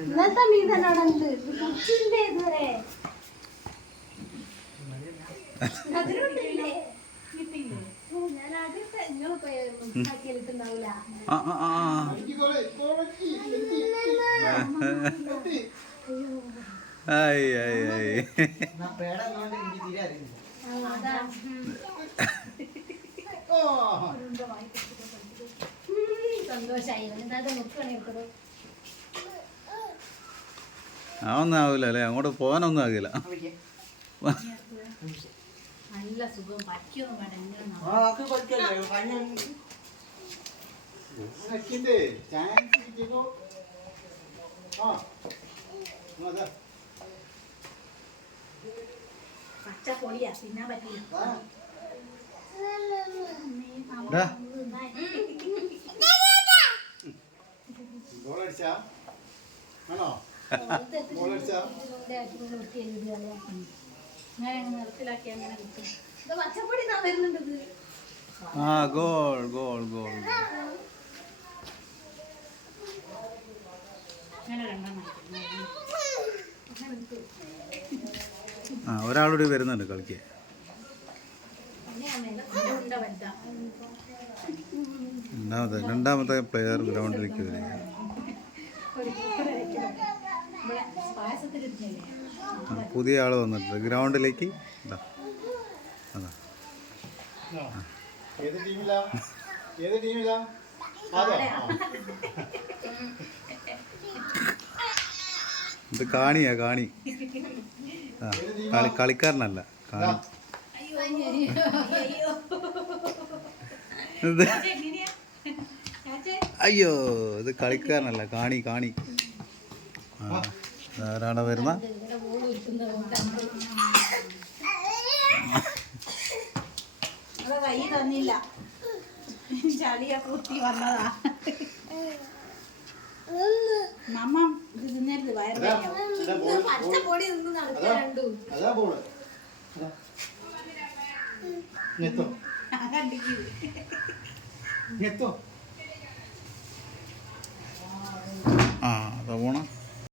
ഇന്നത്തെ മീനോടുണ്ട് കുച്ചിന്റെ ഇതുവരെ അതൊന്നും ആവില്ല അല്ലേ, അങ്ങോട്ട് പോകാനൊന്നും ആകില്ല. നല്ല സുഖം പറ്റിയൊന്നും പച്ച പൊടിയാ തിന്നാൻ പറ്റില്ല. നിറത്തിലാക്കി അങ്ങനെ പച്ചപ്പൊടി വരുന്നുണ്ട്. Goal goal goal. ഒരാളൂടെ വരുന്നുണ്ട് കളിക്ക്. രണ്ടാമത്തെ പ്ലെയർ ഗ്രൗണ്ടിലേക്ക് വരികയാണ്. പുതിയ ആള് വന്നിട്ടുണ്ട് ഗ്രൗണ്ടിലേക്ക്. അതാ ഇത് കാണിയാ കാണി. കളിക്കാരനല്ല കാണി. അയ്യോ ഇത് കളിക്കാരനല്ല കാണി കാണി. ആരാണ് വരുന്ന? കൈ തന്നില്ല, ചളിയ കുത്തി വന്നതാ. മമ്മ ഇത് തിന്നരുത്, പച്ചപ്പൊടി നിന്ന് നടക്കുക രണ്ടു. Neto.